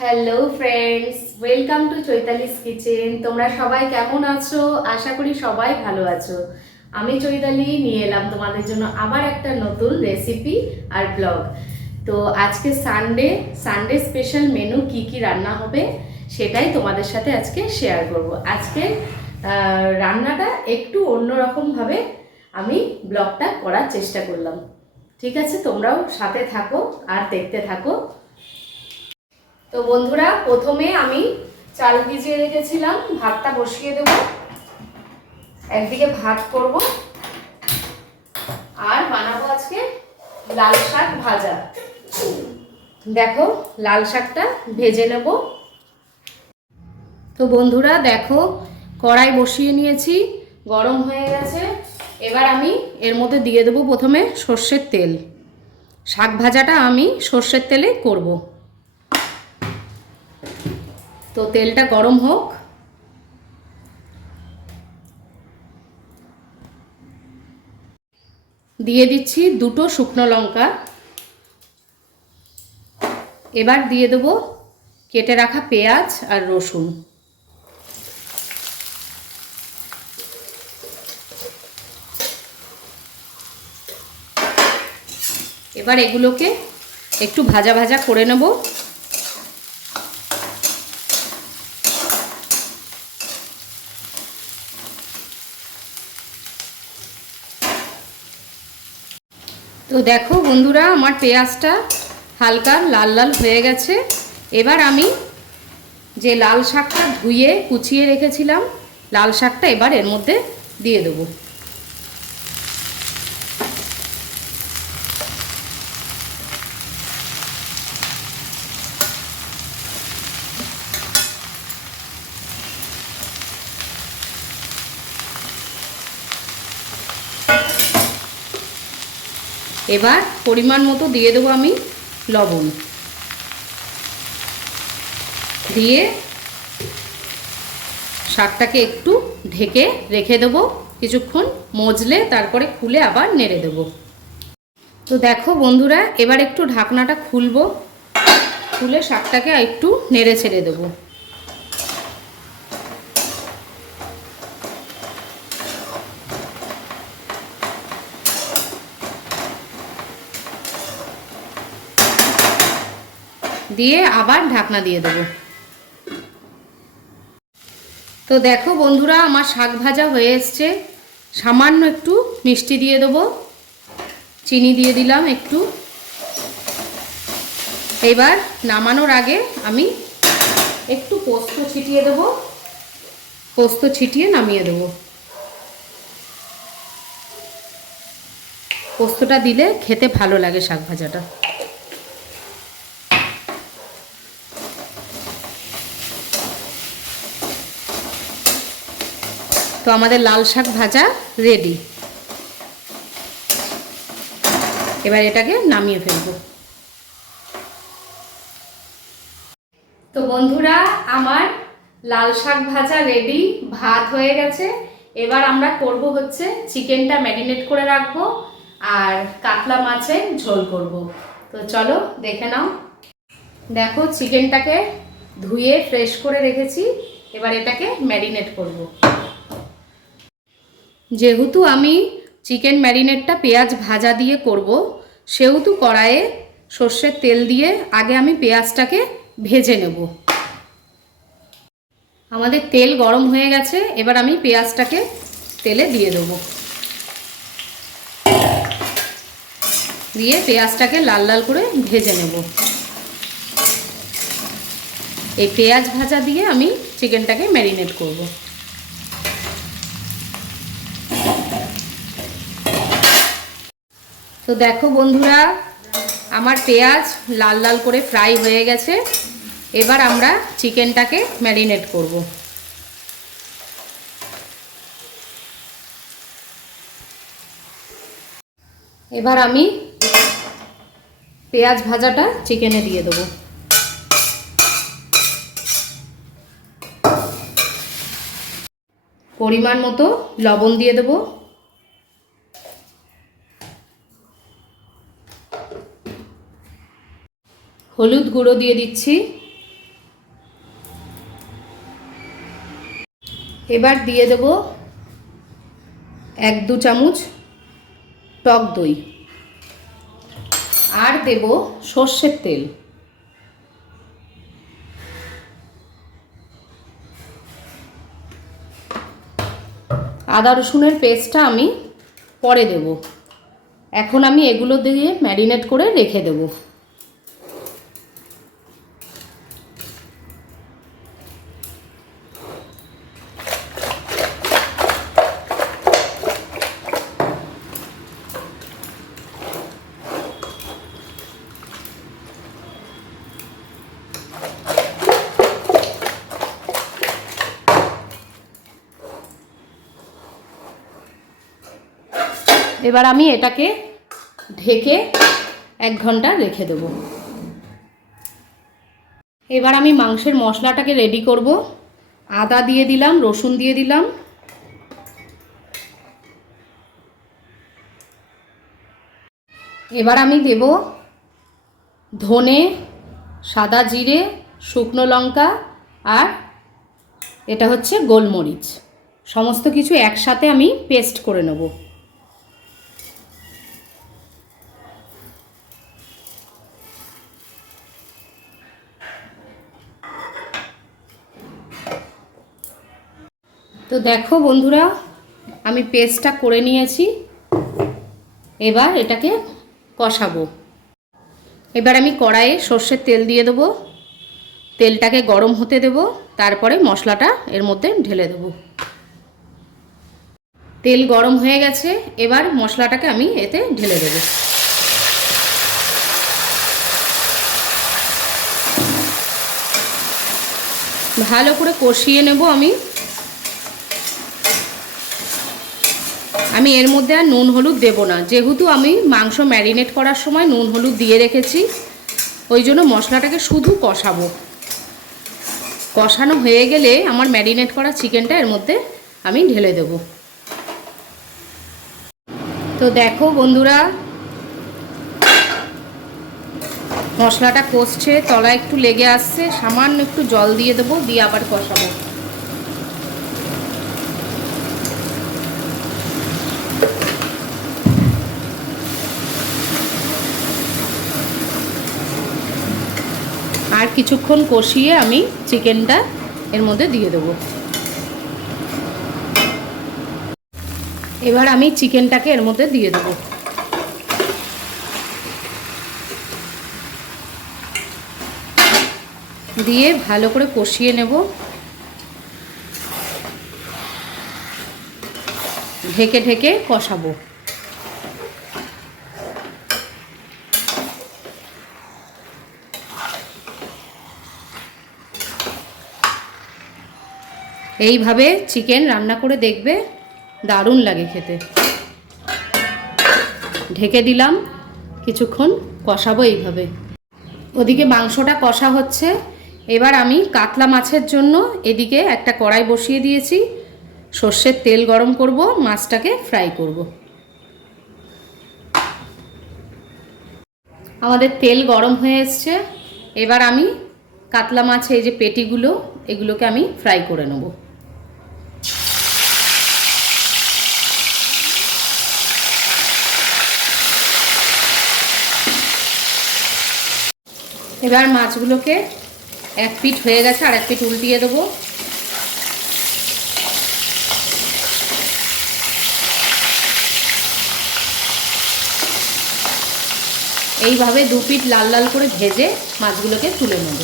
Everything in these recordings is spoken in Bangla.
Hello friends, welcome to Chaitali's kitchen. তোমরা সবাই কেমন আছো? আশা করি সবাই ভালো আছো। আমি চৈতালি নিয়ে এলাম তোমাদের জন্য আবার একটা নতুন রেসিপি আর ব্লগ। তো আজকে সানডে স্পেশাল মেনু কি কি রান্না হবে সেটাই তোমাদের সাথে আজকে শেয়ার করব। আজকে রান্নাটা একটু অন্যরকমভাবে আমি ব্লগটা করার চেষ্টা করলাম। ঠিক আছে, তোমরাও সাথে থাকো আর দেখতে থাকো। তো বন্ধুরা, প্রথমে আমি চাল ভিজিয়ে রেখেছিলাম, ভাতটা বসিয়ে দেব। একদিকে ভাত করব আর বানাবো আজকে লাল শাক ভাজা। দেখো, লাল শাকটা ভেজে নেব। তো বন্ধুরা দেখো, কড়াই বসিয়ে নিয়েছি, গরম হয়ে গেছে। এবার আমি এর মধ্যে দিয়ে দেবো প্রথমে সর্ষের তেল। শাক ভাজাটা আমি সর্ষের তেলে করব। তো তেলটা গরম হোক। দিয়ে দিচ্ছি দুটো শুকনো লঙ্কা। এবার দিয়ে দেবো কেটে রাখা পেঁয়াজ আর রসুন। এবার এগুলোকে একটু ভাজা ভাজা করে নেব। তো দেখো বন্ধুরা, আমার পেঁয়াজটা হালকা লাল লাল হয়ে গেছে। এবার আমি যে লাল শাকটা ধুয়ে কুচিয়ে রেখেছিলাম, লাল শাকটা এবার এর মধ্যে দিয়ে দেবো। এবার পরিমাণ মতো দিয়ে দেবো আমি লবণ। দিয়ে শাকটাকে একটু ঢেকে রেখে দেবো কিছুক্ষণ, মজলে তারপরে খুলে আবার নেড়ে দেবো। তো দেখো বন্ধুরা, এবার একটু ঢাকনাটা খুলবো, খুলে শাকটাকে একটু নেড়ে ছেড়ে দেবো। দিয়ে আবার ঢাকনা দিয়ে দেবো। তো দেখো বন্ধুরা, আমার শাক ভাজা হয়ে এসছে। সামান্য একটু মিষ্টি দিয়ে দেবো, চিনি দিয়ে দিলাম একটু। এবার নামানোর আগে আমি একটু পোস্ত ছিটিয়ে দেবো, পোস্ত ছিটিয়ে নামিয়ে দেবো। পোস্তটা দিলে খেতে ভালো লাগে শাক ভাজাটা। তো আমাদের লাল শাক ভাজা রেডি। এবার এটাকে নামিয়ে ফেলবো। তো বন্ধুরা, আমার লাল শাক ভাজা রেডি, ভাত হয়ে গেছে। এবার আমরা করব হচ্ছে চিকেনটা ম্যারিনেট করে রাখবো আর কাতলা মাছের ঝোল করব। তো চলো দেখে নাও। দেখো, চিকেনটাকে ধুয়ে ফ্রেশ করে রেখেছি। এবার এটাকে ম্যারিনেট করব। যেহেতু আমি চিকেন ম্যারিনেটটা পেঁয়াজ ভাজা দিয়ে করব, সেহেতু কড়াইয়ে সর্ষের তেল দিয়ে আগে আমি পেঁয়াজটাকে ভেজে নেব। আমাদের তেল গরম হয়ে গেছে। এবার আমি পেঁয়াজটাকে তেলে দিয়ে দেবো। দিয়ে পেঁয়াজটাকে লাল লাল করে ভেজে নেব। এই পেঁয়াজ ভাজা দিয়ে আমি চিকেনটাকে ম্যারিনেট করব। তো দেখো বন্ধুরা, আমার পেঁয়াজ লাল লাল করে ফ্রাই হয়ে গেছে। এবার আমরা চিকেনটাকে ম্যারিনেট করব। এবার আমি পেঁয়াজ ভাজাটা চিকেনে দিয়ে দেবো। পরিমাণ মতো লবণ দিয়ে দেবো। হলুদ গুঁড়ো দিয়ে দিচ্ছি। এবার দিয়ে দেব 1-2 চামচ টক দই আর দেব সর্ষের তেল। আদা রসুনের পেস্টটা আমি পরে দেব, এখন আমি এগুলো দিয়ে ম্যারিনেট করে রেখে দেব। এবার আমি এটাকে ঢেকে 1 ঘন্টা রেখে দেব। এবার আমি মাংসের মশলাটাকে রেডি করব। আদা দিয়ে দিলাম, রসুন দিয়ে দিলাম, এবার আমি দেব ধনে, সাদা জিরে, শুকনো লঙ্কা আর এটা হচ্ছে গোলমরিচ। সমস্ত কিছু একসাথে আমি পেস্ট করে নেব। তো দেখো বন্ধুরা, আমি পেস্টটা করে নিয়েছি। এবার এটাকে কষাবো। এবার আমি কড়াইয়ে সর্ষের তেল দিয়ে দেবো, তেলটাকে গরম হতে দেব, তারপরে মশলাটা এর মধ্যে ঢেলে দেব। তেল গরম হয়ে গেছে, এবার মশলাটাকে আমি এতে ঢেলে দেব। ভালো করে কষিয়ে নেব। আমি এর মধ্যে আর নুন হলুদ দেব না, যেহেতু আমি মাংস ম্যারিনেট করার সময় নুন হলুদ দিয়ে রেখেছি, ওই জন্য মশলাটাকে শুধু কষাবো। কষানো হয়ে গেলে আমার ম্যারিনেট করা চিকেনটা এর মধ্যে আমি ঢেলে দেব। তো দেখো বন্ধুরা, মশলাটা কষছে, তলায় একটু লেগে আসছে, সামান্য একটু জল দিয়ে দেবো, দিয়ে আবার কষাবো। আর কিছুক্ষণ কষিয়ে আমি চিকেনটা এর মধ্যে দিয়ে দেবো। এবার আমি চিকেনটাকে এর মধ্যে দিয়ে দেবো। দিয়ে ভালো করে কষিয়ে নেব। ঢেকে ঢেকে কষাবো। এইভাবে চিকেন রান্না করে দেখবে, দারুণ লাগে খেতে। ঢেকে দিলাম, কিছুক্ষণ কষাবো এইভাবে। ওদিকে মাংসটা কষা হচ্ছে। এবার আমি কাতলা মাছের জন্য এদিকে একটা কড়াই বসিয়ে দিয়েছি, সর্ষের তেল গরম করব, মাছটাকে ফ্রাই করব। আমাদের তেল গরম হয়ে এসছে। এবার আমি কাতলা মাছ, এই যে পেটিগুলো, এগুলোকে আমি ফ্রাই করে নেব। এবার মাছগুলোকে এক পিঠ হয়ে গেছে, আর এক পিঠ উল্টিয়ে দেবো। এইভাবে 2 পিঠ লাল লাল করে ভেজে মাছগুলোকে তুলে নেব।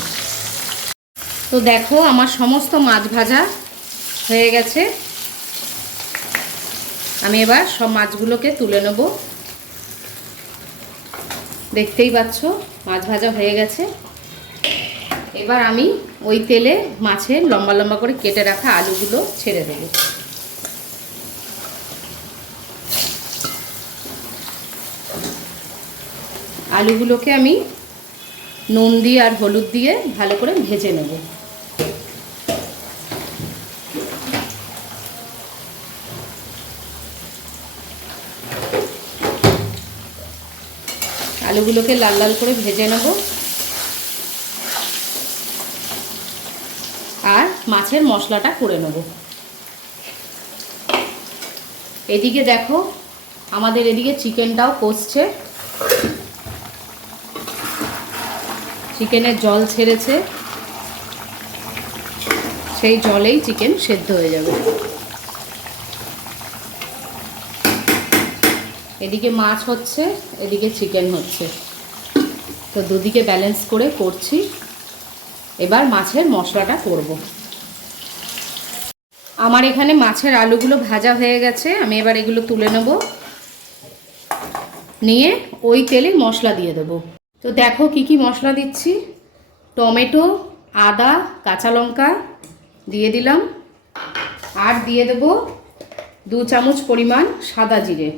তো দেখো, আমার সমস্ত মাছ ভাজা হয়ে গেছে। আমি এবার সব মাছগুলোকে তুলে নেব। দেখতেই পাচ্ছ মাছ ভাজা হয়ে গেছে। এবার আমি ওই তেলে মাছের লম্বা লম্বা করে কেটে রাখা আলুগুলো ছেড়ে দেব। আলুগুলোকে আমি নুন দিয়ে আর হলুদ দিয়ে ভালো করে ভেজে নেব। আলুগুলোকে লাল লাল করে ভেজে নেব। আর মাছের মশলাটা করে নেব। এদিকে দেখো আমাদের এদিকে চিকেনটাও কষছে, চিকেনের জল ছেড়েছে, সেই জলেই চিকেন সেদ্ধ হয়ে যাবে। এদিকে মাছ হচ্ছে, এদিকে চিকেন হচ্ছে, তো দুদিকে ব্যালেন্স করে করছি। এবার মাছের মশলাটা করব। আমার এখানে মাছের আলুগুলো ভাজা হয়ে গেছে, আমি এবার এগুলো তুলে নেব, নিয়ে ওই তেলে মশলা দিয়ে দেবো। তো দেখো কি কি মশলা দিচ্ছি। টমেটো, আদা, কাঁচা লঙ্কা দিয়ে দিলাম, আর দিয়ে দেব 2 চামচ পরিমাণ সাদা জিরে,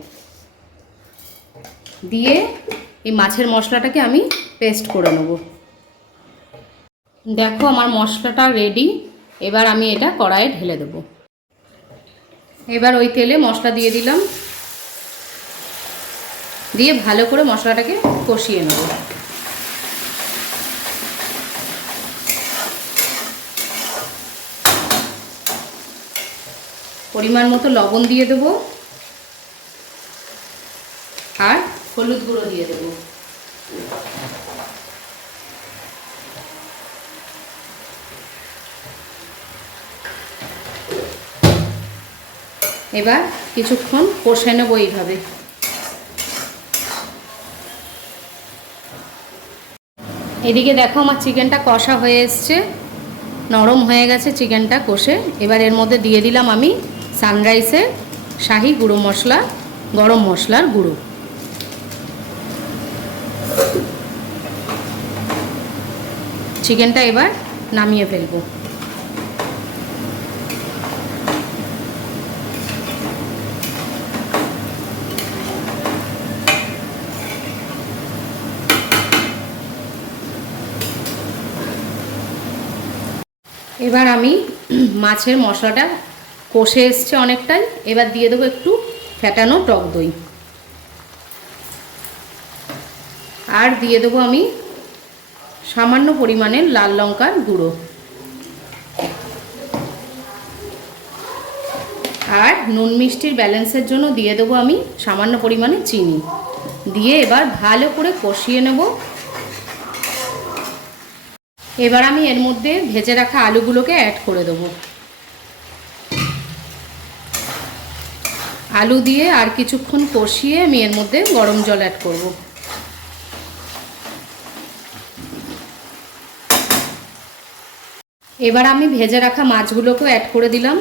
দিয়ে এই মাছের মশলাটাকে আমি পেস্ট করে নেব। দেখো আমার মশলাটা রেডি। এবার আমি এটা কড়াইয়ে ঢেলে দেব। এবার ওই তেলে মশলা দিয়ে দিলাম, দিয়ে ভালো করে মশলাটাকে কষিয়ে নেব। পরিমাণ মতো লবণ দিয়ে দেব, আর হলুদ গুঁড়ো দিয়ে দেব। এবার কিছুক্ষণ কষে নেব এইভাবে। এদিকে দেখো আমার চিকেনটা কষা হয়ে এসছে, নরম হয়ে গেছে চিকেনটা কষে। এবার এর মধ্যে দিয়ে দিলাম আমি সানরাইসের শাহি গুঁড়ো মশলা, গরম মশলার গুঁড়ো। চিকেনটা এবার নামিয়ে ফেলবো। এবার আমি মাছের মশলাটা কষে এসছে অনেকটাই, এবার দিয়ে দেবো একটু ফ্যাটানো টক দই, আর দিয়ে দেবো আমি সামান্য পরিমাণের লাল লঙ্কার গুঁড়ো, আর নুন মিষ্টির ব্যালেন্সের জন্য দিয়ে দেবো আমি সামান্য পরিমাণে চিনি, দিয়ে এবার ভালো করে কষিয়ে নেব। এবার আমি এর মধ্যে ভেজে রাখা আলুগুলোকে অ্যাড করে দেবো। আলু দিয়ে আর কিছুক্ষণ কষিয়ে আমি এর মধ্যে গরম জল অ্যাড করব। এবার আমি ভেজে রাখা মাছগুলোকেও অ্যাড করে দিলাম।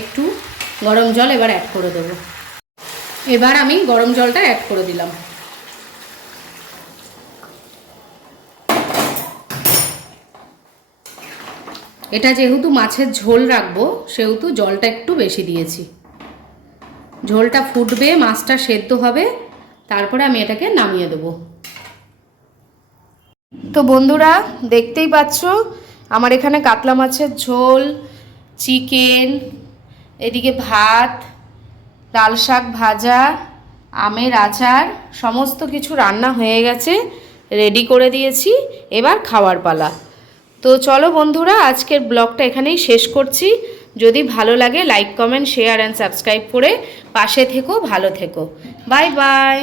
একটু গরম জল এবার অ্যাড করে দেবো। এবার আমি গরম জলটা অ্যাড করে দিলাম। এটা যেহেতু মাছের ঝোল রাখবো, সেহেতু জলটা একটু বেশি দিয়েছি। ঝোলটা ফুটবে, মাছটা সেদ্ধ হবে, তারপরে আমি এটাকে নামিয়ে দেবো। তো বন্ধুরা দেখতেই পাচ্ছ আমার এখানে কাতলা মাছের ঝোল, চিকেন, এদিকে ভাত, লাল শাক ভাজা, আমের আচার, সমস্ত কিছু রান্না হয়ে গেছে, রেডি করে দিয়েছি। এবার খাওয়ার পালা। তো চলো বন্ধুরা, আজকের ব্লগটা এখানেই শেষ করছি। যদি ভালো লাগে like, comment, share and subscribe করে পাশে থেকো, ভালো থেকো। Bye bye.